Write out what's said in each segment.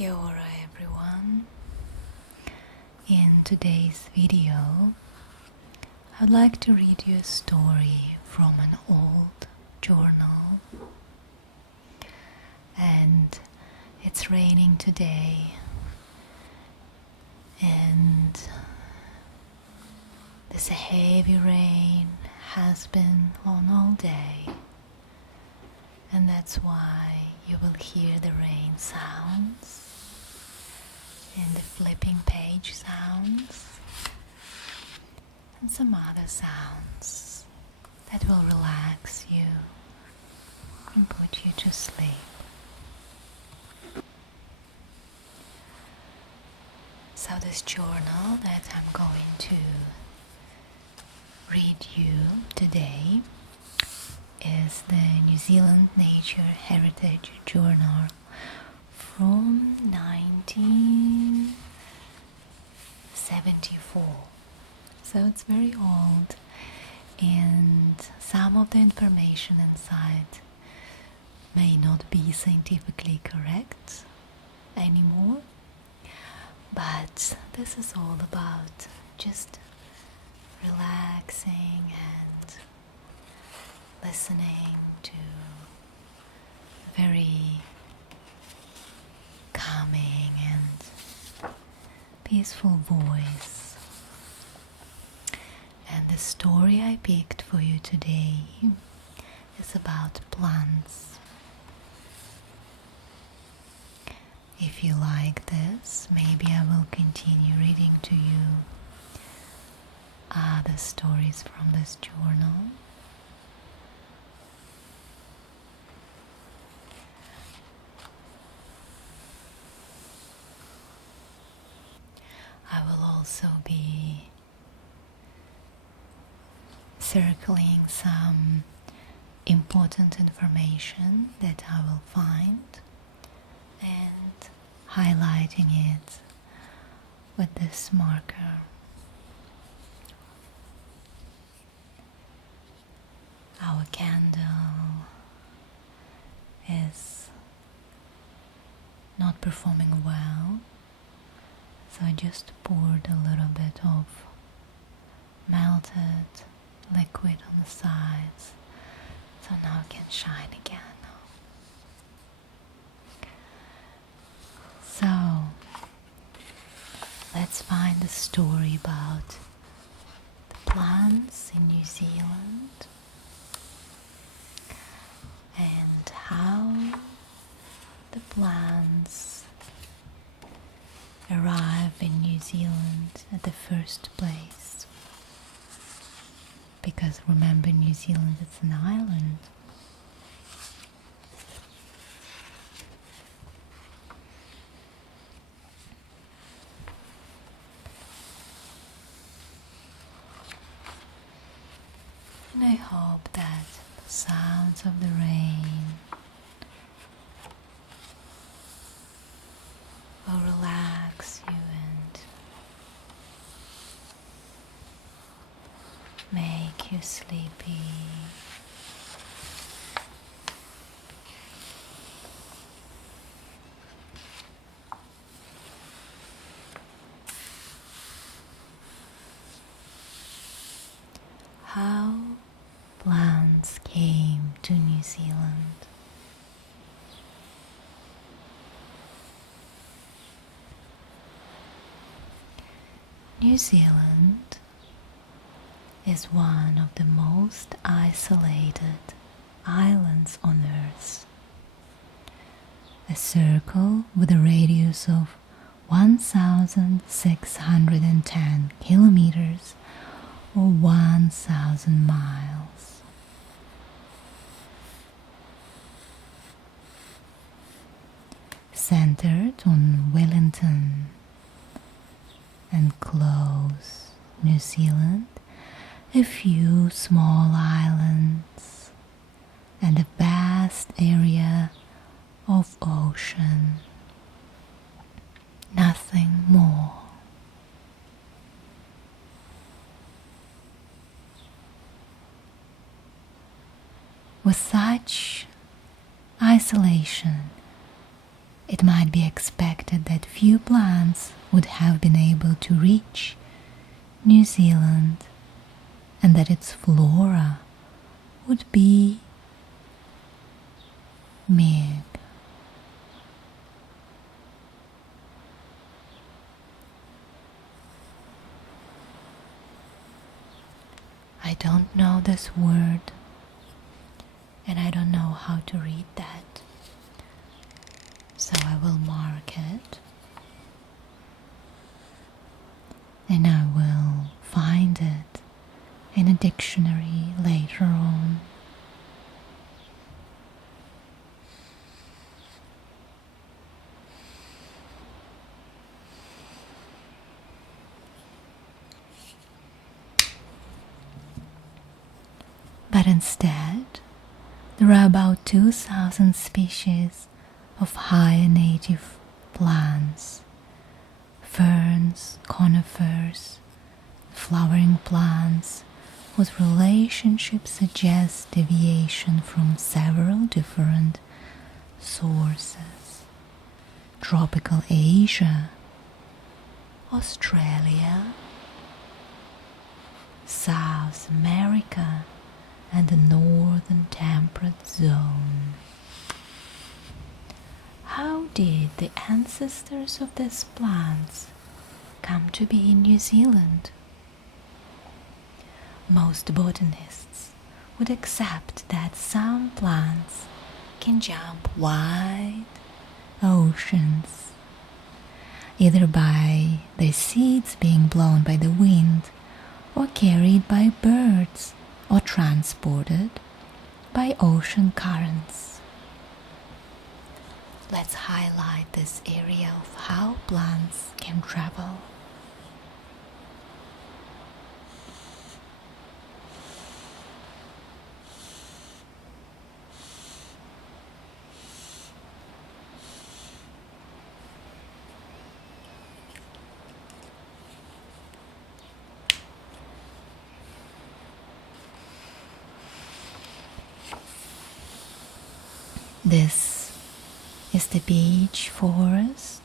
Kia ora everyone. In today's video, I'd like to read you a story from an old journal. And it's raining today, and this heavy rain has been on all day, and that's why you will hear the rain sounds and the flipping page sounds and some other sounds that will relax you and put you to sleep. So this journal that I'm going to read you today is the New Zealand Nature Heritage Journal from 1974. So it's very old, and some of the information inside may not be scientifically correct anymore, but this is all about just relaxing and listening to a very calming and peaceful voice. And the story I picked for you today is about plants. If you like this, maybe I will continue reading to you other stories from this journal. I will also be circling some important information that I will find and highlighting it with this marker. Our candle is not performing well, so I just poured a little bit of melted liquid on the sides, so now it can shine again. So let's find a story about the plants in New Zealand and how the plants arrive in New Zealand at the first place. Because remember, New Zealand is an island. And I hope that the sounds of the rain will relax you and make you sleepy. How plants came to New Zealand. New Zealand is one of the most isolated islands on Earth. A circle with a radius of 1,610 kilometers or 1,000 miles. Centered on Wellington and close New Zealand, a few small islands and a vast area of ocean. Nothing more. With such isolation, it might be expected that few plants would have been able to reach New Zealand and that its flora would be meek. I don't know this word and I don't know how to read that, so I will mark it and I will find it in a dictionary later on. But instead, there are about 2,000 species of higher native plants, ferns, conifers, flowering plants whose relationships suggest deviation from several different sources. Tropical Asia, Australia, South America, and the northern temperate zone. How did the ancestors of these plants come to be in New Zealand? Most botanists would accept that some plants can jump wide oceans, either by their seeds being blown by the wind or carried by birds or transported by ocean currents. Let's highlight this area of how plants can travel. This is the beech forest,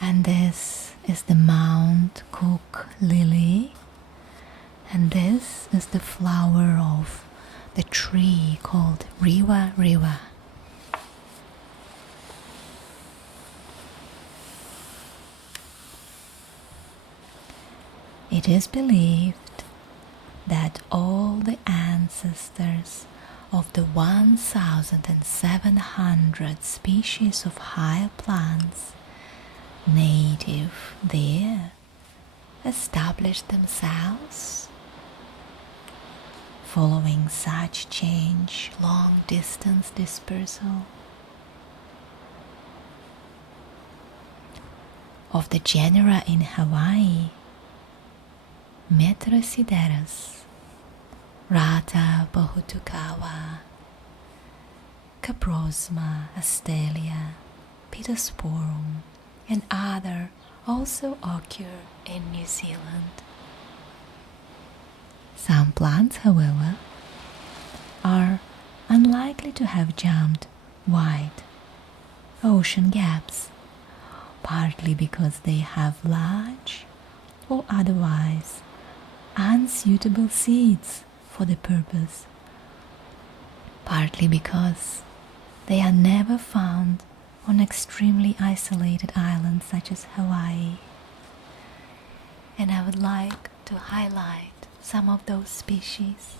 and this is the Mount Cook lily, and this is the flower of the tree called Riwa Riwa. It is believed that all the ancestors of the 1,700 species of higher plants native there established themselves. Following such change, long-distance dispersal of the genera in Hawaii, Metrosideros, Rata Bohutukawa, Caprosma, Astelia, Pittosporum, and other also occur in New Zealand. Some plants, however, are unlikely to have jumped wide ocean gaps, partly because they have large or otherwise unsuitable seeds for the purpose, partly because they are never found on extremely isolated islands such as Hawaii. And I would like to highlight some of those species.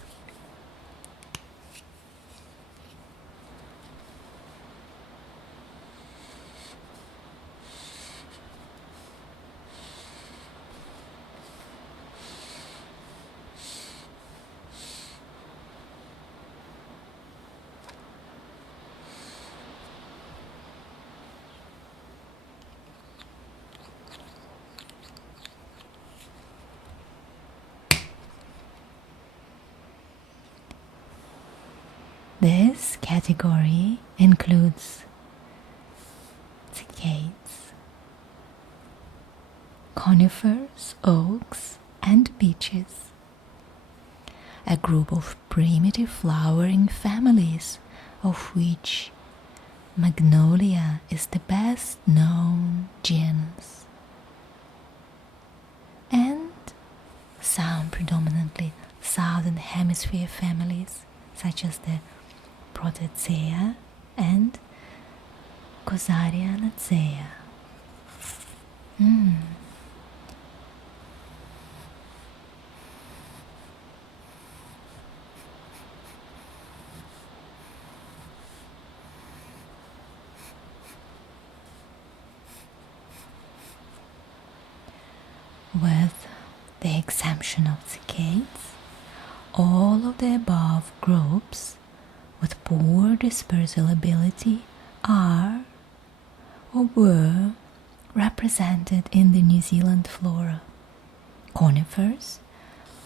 This category includes cycads, conifers, oaks, and beeches, a group of primitive flowering families of which Magnolia is the best known genus, and some predominantly southern hemisphere families such as the Proteaceae and Cosarianaceae. With the exemption of cicadas, all of the above groups with poor dispersal ability are or were represented in the New Zealand flora. Conifers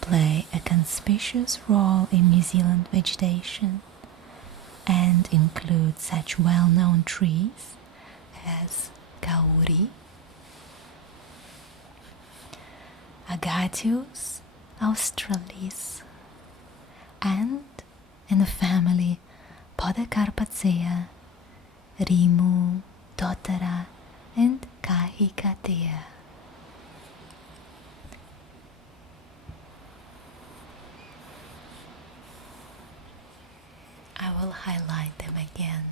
play a conspicuous role in New Zealand vegetation and include such well-known trees as kauri, Agatius australis, and in the family Podocarpaceae, Rimu, Totara, and Cahicatea. I will highlight them again.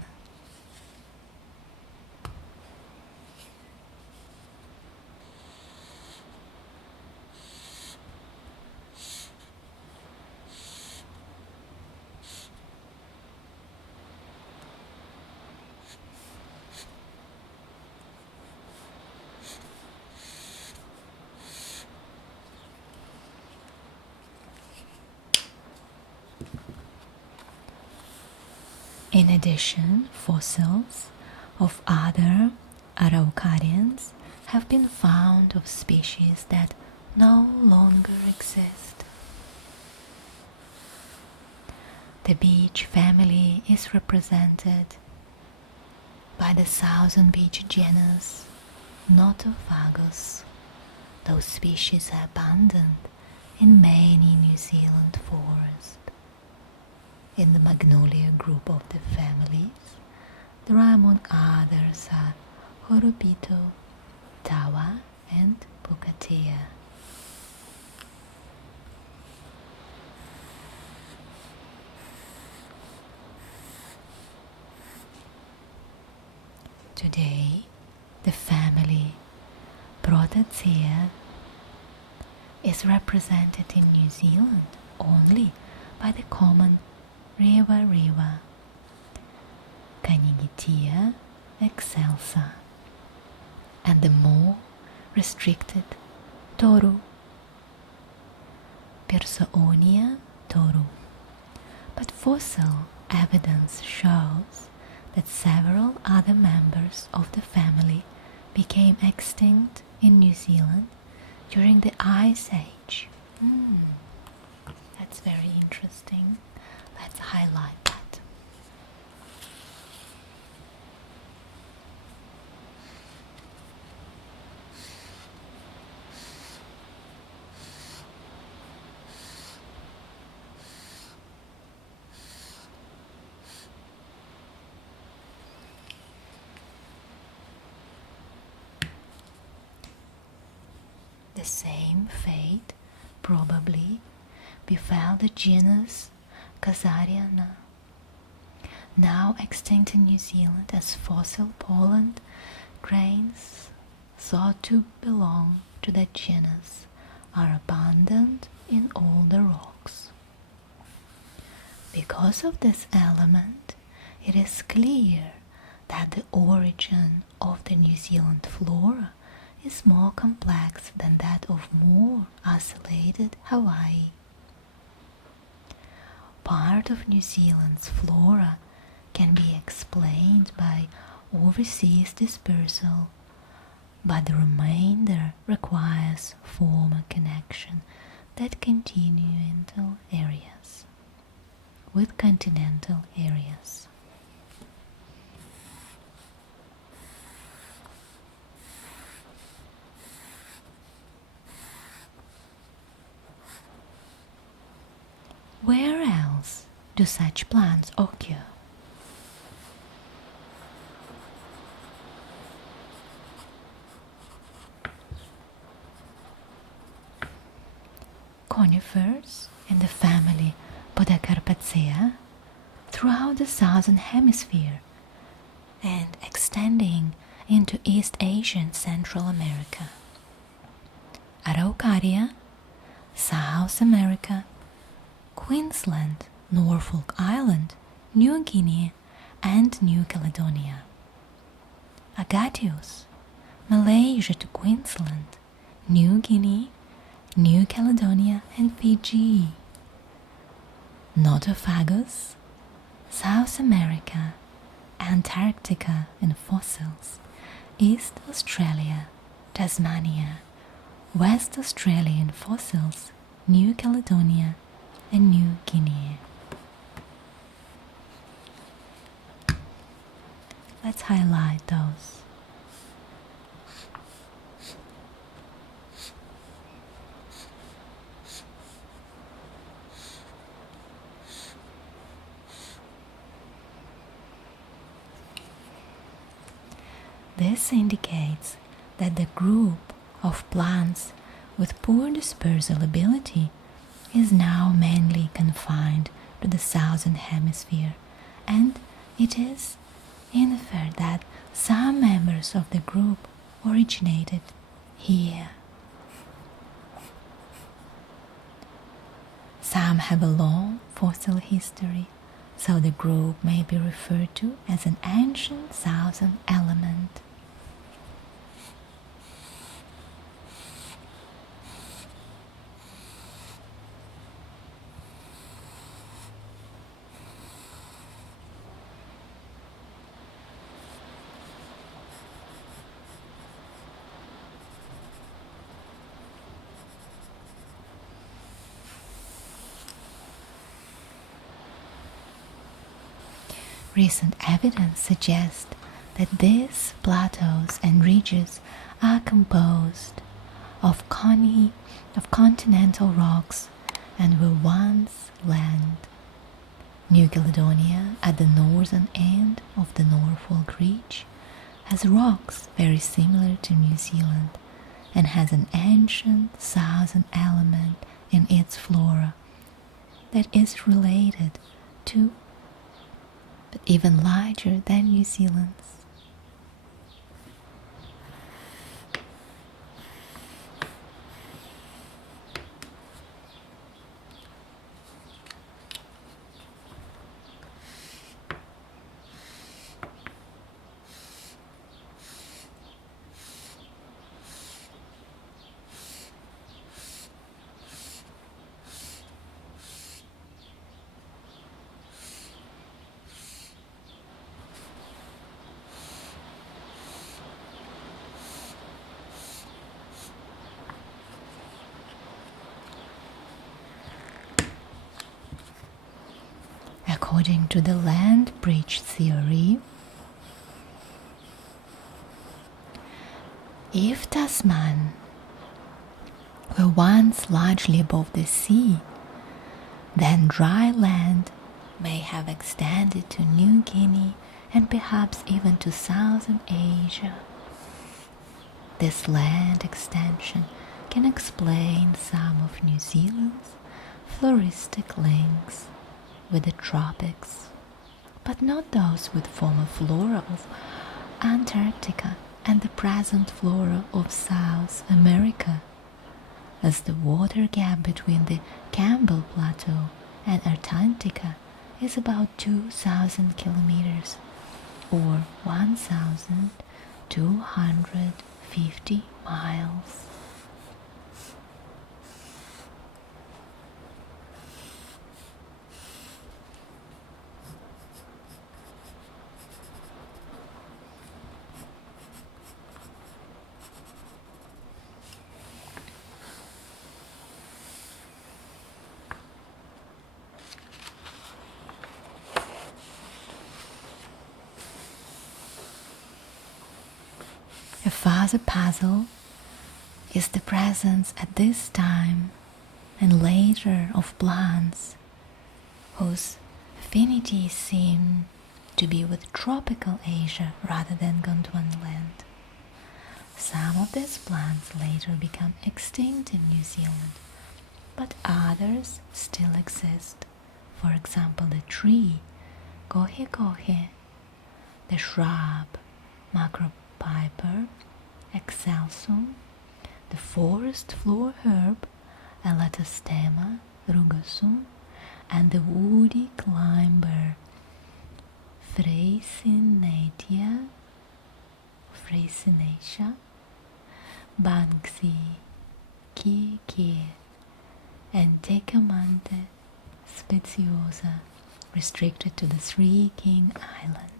In addition, fossils of other araucarians have been found of species that no longer exist. The beech family is represented by the southern beech genus Notophagus. Those species are abundant in many New Zealand forests. In the Magnolia group of the families, there are among others Horubito, Tawa, and Pukatea. Today, the family Proteaceae is represented in New Zealand only by the common Rewa, Canigitia excelsa, and the more restricted Toru, Persoonia toru. But fossil evidence shows that several other members of the family became extinct in New Zealand during the Ice Age. That's very interesting. Let's highlight that. The same fate probably befell the genus Casariana, now extinct in New Zealand, as fossil pollen grains thought to belong to that genus are abundant in all the rocks. Because of this element, it is clear that the origin of the New Zealand flora is more complex than that of more isolated Hawaii. Part of New Zealand's flora can be explained by overseas dispersal, but the remainder requires former connection that continental areas with continental areas. Where else do such plants occur? differs in the family Podocarpaceae throughout the southern hemisphere and extending into East Asia and Central America. Araucaria, South America, Queensland, Norfolk Island, New Guinea and New Caledonia. Agatius, Malaysia to Queensland, New Guinea, New Caledonia and Fiji. Notophagus, South America, Antarctica in fossils, East Australia, Tasmania, West Australia in fossils, New Caledonia and New Guinea. Let's highlight those. This indicates that the group of plants with poor dispersal ability is now mainly confined to the southern hemisphere, and it is inferred that some members of the group originated here. Some have a long fossil history, so the group may be referred to as an ancient southern element. Recent evidence suggests that these plateaus and ridges are composed of continental rocks and were once land. New Caledonia, at the northern end of the Norfolk Ridge, has rocks very similar to New Zealand and has an ancient southern element in its flora that is related to but even larger than New Zealand's. According to the land bridge theory, if Tasman were once largely above the sea, then dry land may have extended to New Guinea and perhaps even to Southern Asia. This land extension can explain some of New Zealand's floristic links with the tropics, but not those with former flora of Antarctica and the present flora of South America, as the water gap between the Campbell Plateau and Antarctica is about 2,000 kilometers or 1,250 miles. A further puzzle is the presence at this time and later of plants whose affinity seem to be with tropical Asia rather than Gondwana land. Some of these plants later become extinct in New Zealand, but others still exist. For example, the tree, Kohe Kohe, the shrub, Macropiper excelsum, the forest floor herb, Elatostema rugosum, and the woody climber, Freycinetia, Banksy, Kiki, and Tecamante speciosa, restricted to the Three King Island.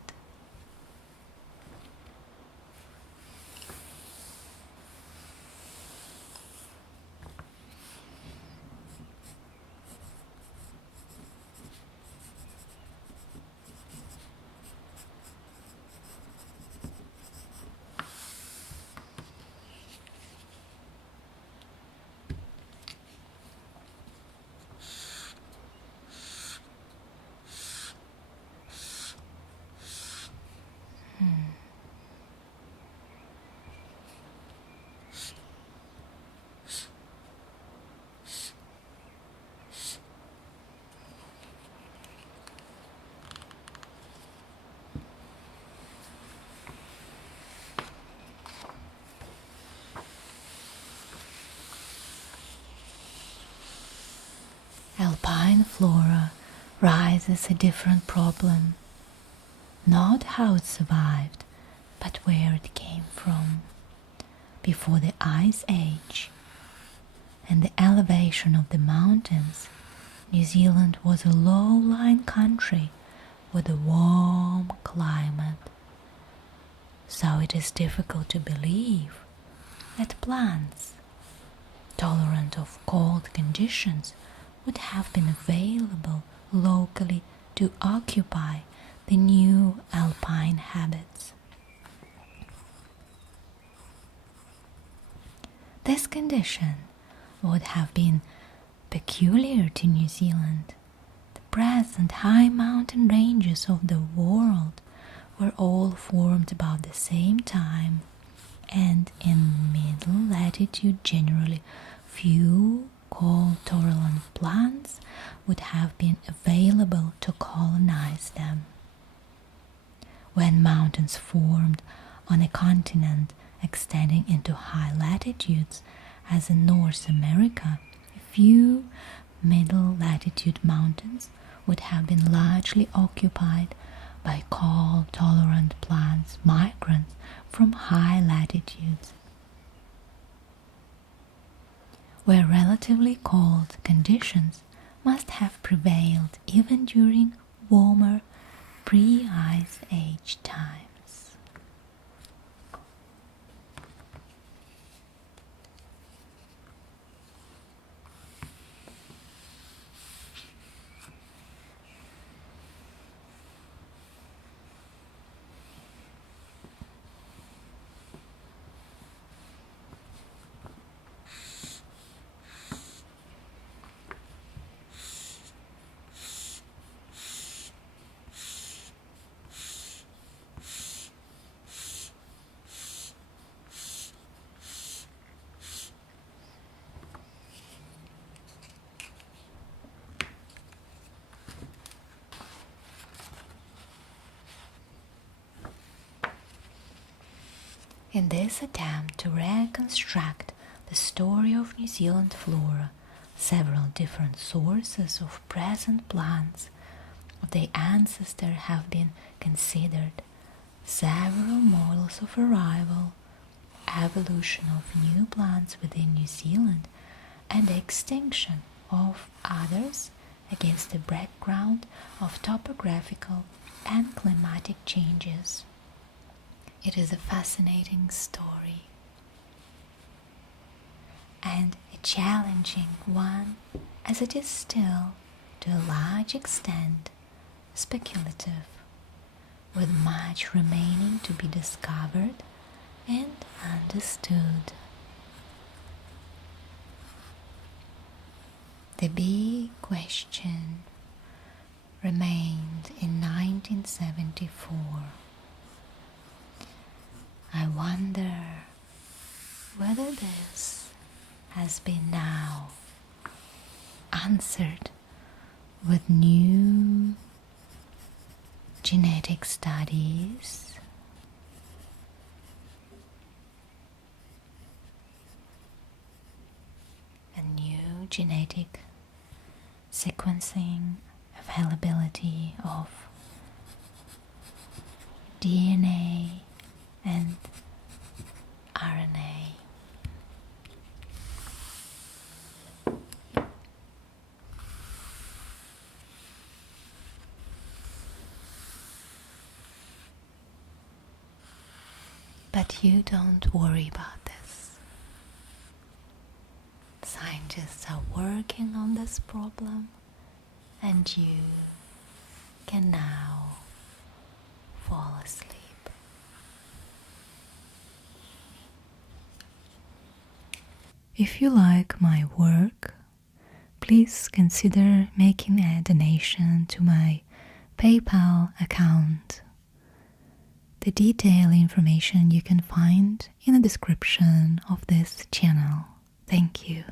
Alpine flora raises a different problem, not how it survived, but where it came from. Before the Ice Age and the elevation of the mountains, New Zealand was a low-lying country with a warm climate. So it is difficult to believe that plants tolerant of cold conditions would have been available locally to occupy the new alpine habits. This condition would have been peculiar to New Zealand. The present high mountain ranges of the world were all formed about the same time, and in middle latitude generally few cold-tolerant plants would have been available to colonize them. When mountains formed on a continent extending into high latitudes, as in North America, a few middle latitude mountains would have been largely occupied by cold-tolerant plants, migrants from high latitudes, where relatively cold conditions must have prevailed even during warmer pre-Ice Age times. In this attempt to reconstruct the story of New Zealand flora, several different sources of present plants of their ancestor have been considered, several models of arrival, evolution of new plants within New Zealand, and the extinction of others against the background of topographical and climatic changes. It is a fascinating story and a challenging one, as it is still, to a large extent, speculative, with much remaining to be discovered and understood. The big question remained in 1974. I wonder whether this has been now answered with new genetic studies and new genetic sequencing availability of DNA and RNA. But you don't worry about this. Scientists are working on this problem, and you can now fall asleep. If you like my work, please consider making a donation to my PayPal account. The detailed information you can find in the description of this channel. Thank you.